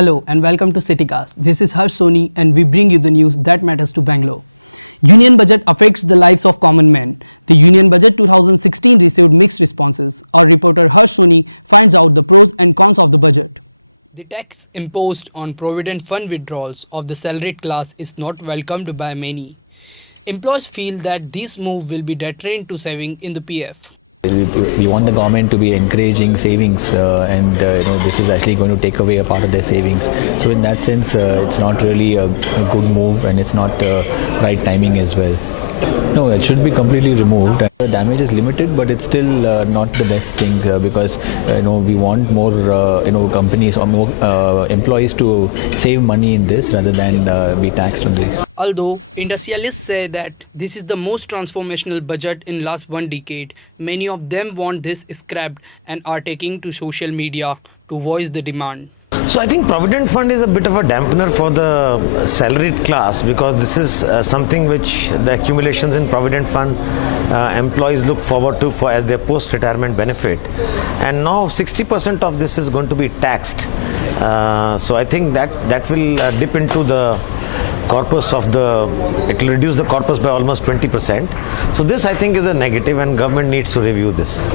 Hello and welcome to CityCast. This is Harsh Soni and we bring you the news that matters to Bangalore. Union Budget affects the lives of common men. The Union Budget 2016 received mixed responses. Our reporter Harsh Soni finds out the pros and cons of the budget. The tax imposed on provident fund withdrawals of the salaried class is not welcomed by many. Employees feel that this move will be deterrent to saving in the PF. We want the government to be encouraging savings, and this is actually going to take away a part of their savings. So in that sense, it's not really a good move, and it's not right timing as well. No, it should be completely removed. The damage is limited, but it's still not the best thing because we want more companies or more employees to save money in this rather than be taxed on this. Although industrialists say that this is the most transformational budget in last one decade, many of them want this scrapped and are taking to social media to voice the demand. So I think Provident Fund is a bit of a dampener for the salaried class because this is something which the accumulations in Provident Fund employees look forward to for as their post-retirement benefit, and now 60% of this is going to be taxed. So I think that will dip into the corpus of it will reduce the corpus by almost 20%. So this I think is a negative and government needs to review this.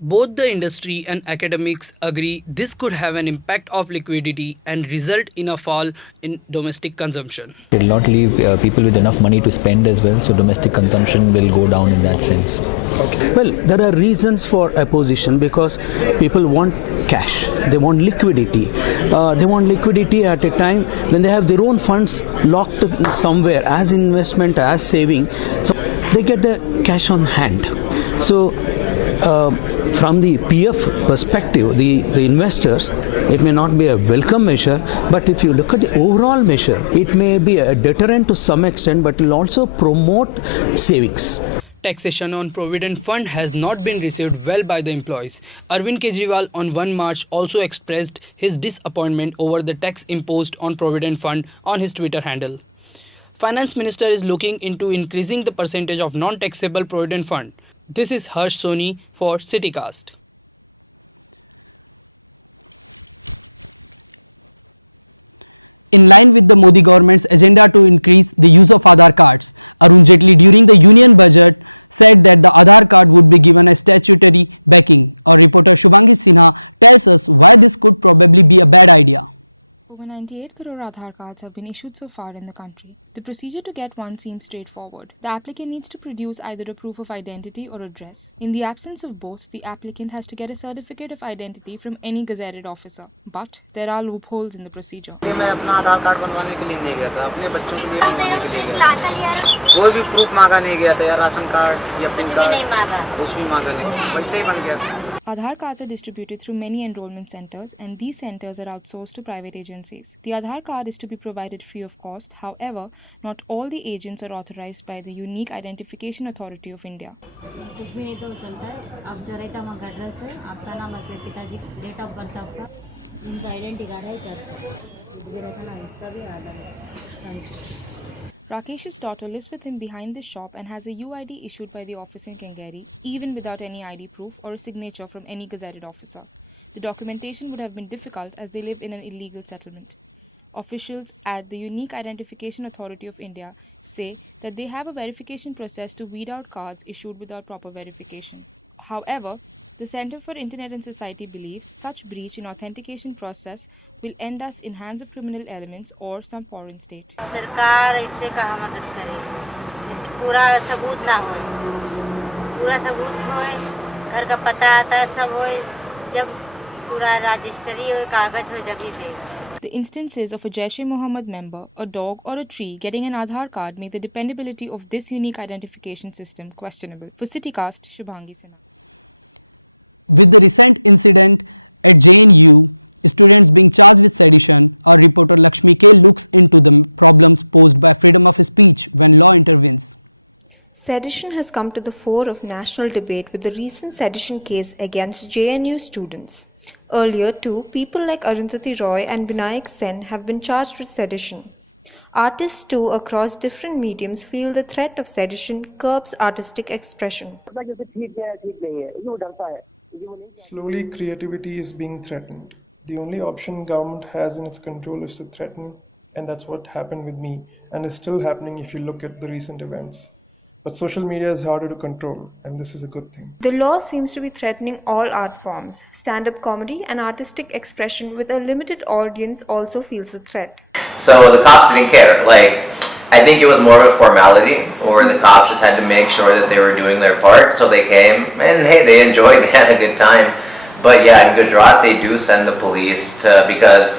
Both the industry and academics agree this could have an impact of liquidity and result in a fall in domestic consumption. It will not leave people with enough money to spend as well, so domestic consumption will go down in that sense. Okay. Well, there are reasons for opposition because people want cash, they want liquidity. They want liquidity at a time when they have their own funds locked somewhere as investment, as saving, so they get the cash on hand. So from the PF perspective, the investors, it may not be a welcome measure, but if you look at the overall measure, it may be a deterrent to some extent, but it will also promote savings. Taxation on Provident Fund has not been received well by the employees. Arvind Kejriwal on 1 March also expressed his disappointment over the tax imposed on Provident Fund on his Twitter handle. Finance Minister is looking into increasing the percentage of non-taxable Provident Fund. This is Harsh Soni for CityCast. In line with the Modi government's agenda to increase the use of Aadhaar cards, Arun Jaitley during the Union Budget said that the Aadhaar card would be given a statutory backing. Our reporter Subhangi Sinha tells us why this could probably be a bad idea. Over 98 crore Aadhaar cards have been issued so far in the country. The procedure to get one seems straightforward. The applicant needs to produce either a proof of identity or address. In the absence of both, the applicant has to get a certificate of identity from any gazetted officer. But there are loopholes in the procedure. मैं अपना आधार card बनवाने के लिए नहीं गया था, अपने बच्चों के लिए बनवाने के लिए गया था। कोई भी प्रूफ मांगा नहीं गया था, या राशन कार्ड या पैन कार्ड कुछ भी मांगा नहीं, वैसे ही बन गया था। Aadhaar cards are distributed through many enrollment centers, and these centers are outsourced to private agencies. The Aadhaar card is to be provided free of cost. However, not all the agents are authorized by the Unique Identification Authority of India. कुछ भी नहीं तो चलता है। आप जरेटा मांग address है, आपका नाम, आपके पिताजी डेट ऑफ बर्थ, आपका इनका आइडेंटिटी कार्ड है, चर्च कुछ भी रहता ना, इसका भी आधार है। Rakesh's daughter lives with him behind this shop and has a UID issued by the office in Kangeri, even without any ID proof or a signature from any gazetted officer. The documentation would have been difficult as they live in an illegal settlement. Officials at the Unique Identification Authority of India say that they have a verification process to weed out cards issued without proper verification. However, the Center for Internet and Society believes such breach in authentication process will end us in hands of criminal elements or some foreign state. सरकार इससे कहाँ मदद करे, पूरा सबूत ना होए, पूरा सबूत होए, घर का पता आता है सब होए, जब पूरा रजिस्ट्री होए, कागज होए, जब ही देगा। The instances of a Jaish-e-Mohammed member, a dog or a tree getting an Aadhaar card make the dependability of this unique identification system questionable. For CityCast, Shubhangi Sinha. With the recent incident at JNU, students being charged with sedition, our reporter Lakshmi K looks into the problems posed by freedom of speech when law intervenes. Sedition has come to the fore of national debate with the recent sedition case against JNU students. Earlier too, people like Arundhati Roy and Binayak Sen have been charged with sedition. Artists too across different mediums feel the threat of sedition curbs artistic expression. Slowly, creativity is being threatened. The only option government has in its control is to threaten, and that's what happened with me, and is still happening if you look at the recent events. But social media is harder to control, and this is a good thing. The law seems to be threatening all art forms. Stand-up comedy and artistic expression with a limited audience also feels a threat. So the cops didn't care. Like, I think it was more of a formality, or the cops just had to make sure that they were doing their part. So they came, and hey, they enjoyed, they had a good time. But yeah, in Gujarat, they do send the police because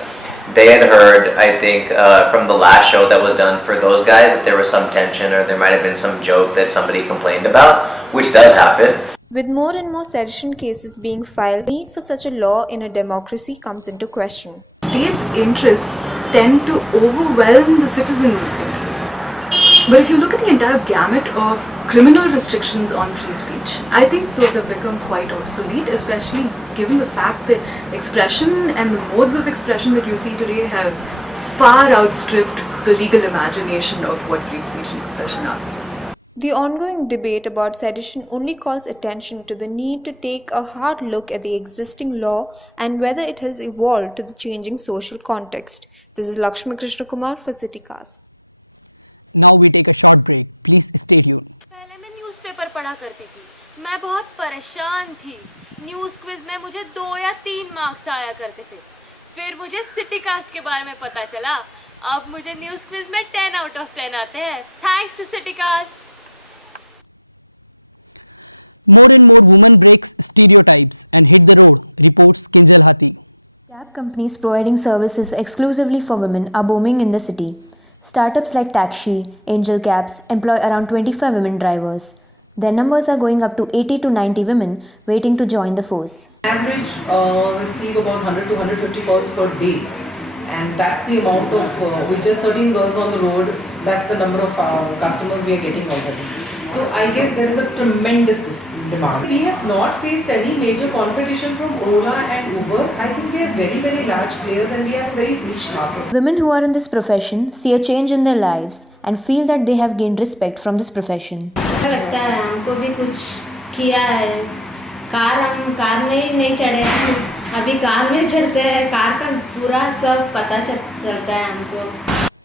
they had heard, I think, from the last show that was done for those guys that there was some tension or there might have been some joke that somebody complained about, which does happen. With more and more sedition cases being filed, the need for such a law in a democracy comes into question. States' interests tend to overwhelm the citizens' interests. But if you look at the entire gamut of criminal restrictions on free speech, I think those have become quite obsolete, especially given the fact that expression and the modes of expression that you see today have far outstripped the legal imagination of what free speech and expression are. The ongoing debate about sedition only calls attention to the need to take a hard look at the existing law and whether it has evolved to the changing social context. This is Lakshmi Krishna Kumar for CityCast. Now we take a short break. Please stay here. पहले मैं newspaper पढ़ा करती थी। मैं बहुत परेशान थी। News quiz में मुझे 2 या 3 मार्क्स आया करते थे। फिर मुझे सिटीकास्ट के बारे में पता चला। अब मुझे न्यूज़ क्विज में 10 आउट ऑफ 10 आते हैं। Thanks to Citycast. More and more women break stereotypes and hit the road, reports Kinjal Hathi. Cab companies providing services exclusively for women are booming in the city. Startups like Taxi, Angel Cabs employ around 25 women drivers. Their numbers are going up to 80 to 90 women waiting to join the force. Average receive about 100 to 150 calls per day, and that's the amount of with just 13 girls on the road. That's the number of customers we are getting already. So I guess there is a tremendous demand. We have not faced any major competition from Ola and Uber. I think they are very, very large players and we have a very niche market. Women who are in this profession see a change in their lives and feel that they have gained respect from this profession. लगता है हमको भी कुछ किया है। हम car में नहीं चढ़े हैं, अभी कार में चढ़ते हैं। कार का पूरा सब पता चलता है हमको।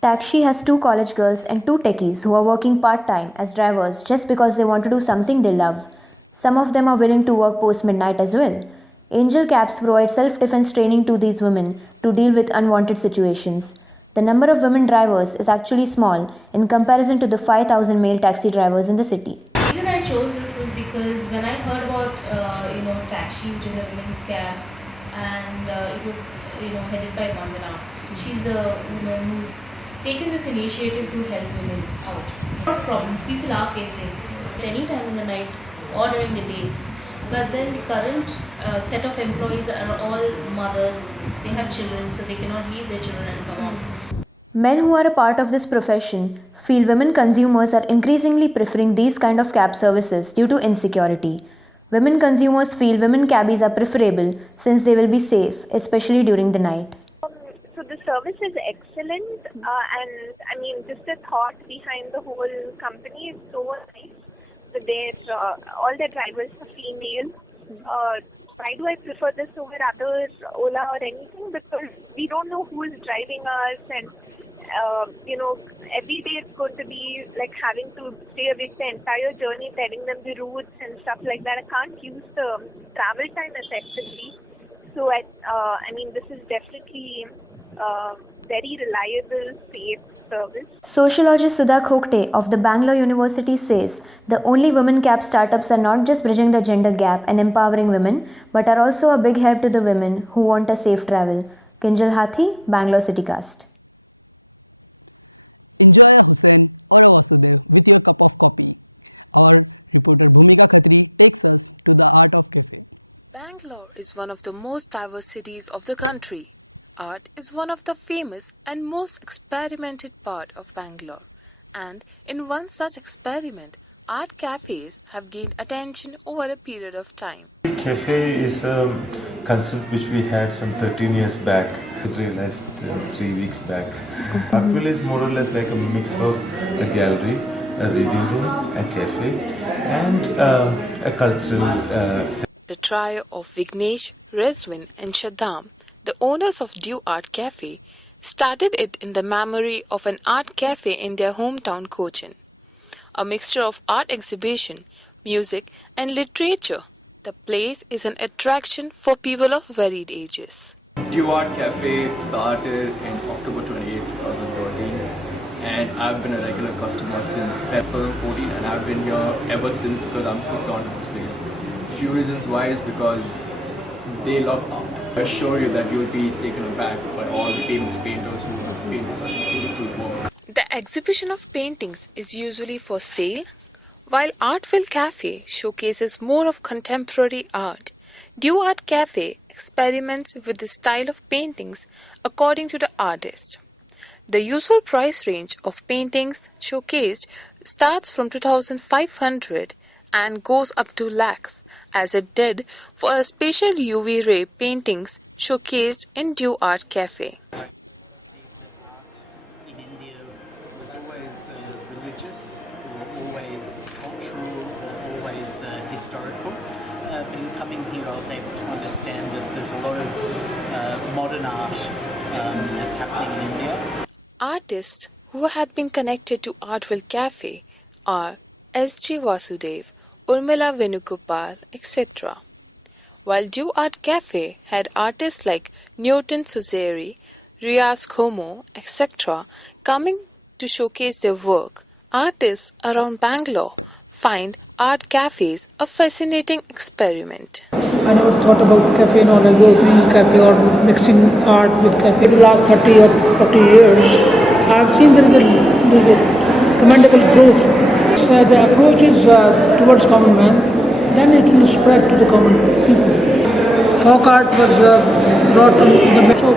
Taxi has 2 college girls and 2 techies who are working part-time as drivers just because they want to do something they love. Some of them are willing to work post-midnight as well. Angel Cabs provide self-defense training to these women to deal with unwanted situations. The number of women drivers is actually small in comparison to the 5,000 male taxi drivers in the city. The reason I chose this is because when I heard about Taxi, which is a women's cab, and it was headed by Vandana. She's a woman who's taken this initiative to help women out. A lot of problems people are facing at any time in the night or during the day. But then the current set of employees are all mothers. They have children, so they cannot leave their children and come on. Men who are a part of this profession feel women consumers are increasingly preferring these kind of cab services due to insecurity. Women consumers feel women cabbies are preferable since they will be safe, especially during the night. So the service is excellent, and I mean, just the thought behind the whole company is so nice. So all their drivers are female. Why do I prefer this over other Ola or anything? Because we don't know who is driving us, and every day it's going to be like having to stay awake the entire journey, telling them the routes and stuff like that. I can't use the travel time effectively. So I mean, this is definitely very reliable, safe service. Sociologist Sudha Khokte of the Bangalore University says the only women cab startups are not just bridging the gender gap and empowering women, but are also a big help to the women who want a safe travel. Kinjal Hathi, Bangalore CityCast. Enjoy a weekend, all of them, with your cup of coffee. Our reporter Bhumika Khatri takes us to the art of cafe. Bangalore is one of the most diverse cities of the country. Art is one of the famous and most experimented part of Bangalore. And in one such experiment, art cafes have gained attention over a period of time. Cafe is a concept which we had some 13 years back. We realized 3 weeks back. Artville is more or less like a mix of a gallery, a reading room, a cafe, and a cultural The trio of Vignesh, Rezwin and Shaddam the owners of Dew Art Cafe, started it in the memory of an art cafe in their hometown Cochin. A mixture of art exhibition, music and literature, the place is an attraction for people of varied ages. Dew Art Cafe started in October 28, 2013, and I've been a regular customer since Feb 2014, and I've been here ever since because I'm hooked on this place. Few reasons why is because they love art. I assure you that you'll be taken aback by all the famous painters who have painted such beautiful work. The exhibition of paintings is usually for sale, while Artville Cafe showcases more of contemporary art. Dew Art Cafe experiments with the style of paintings according to the artist. The usual price range of paintings showcased starts from 2,500 and goes up to lakhs, as it did for a special UV ray paintings showcased in Dew Art Cafe. In India was always religious, or always cultural, or always historical. But in coming here, I was able to understand that there's a lot of modern art that's happening in India. Artists who had been connected to Artville Cafe are S.G. Vasudev, Urmila Venugopal, etc. While Dew Art Cafe had artists like Newton Suzeri, Riaz Khomo, etc. coming to showcase their work, artists around Bangalore find art cafes a fascinating experiment. I never thought about cafe or like opening a cafe or mixing art with cafe. In the last 30 or 40 years, I've seen there is a commendable growth. So the approach is towards common man, then it will spread to the common people. Folk art was brought in the so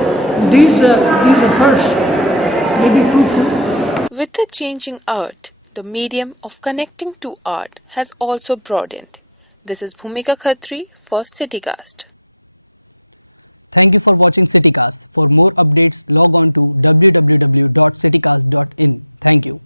these efforts may be fruitful. With the changing art, the medium of connecting to art has also broadened. This is Bhumika Khatri for Citycast. Thank you for watching Citycast. For more updates, log on to www.citycast.in. Thank you.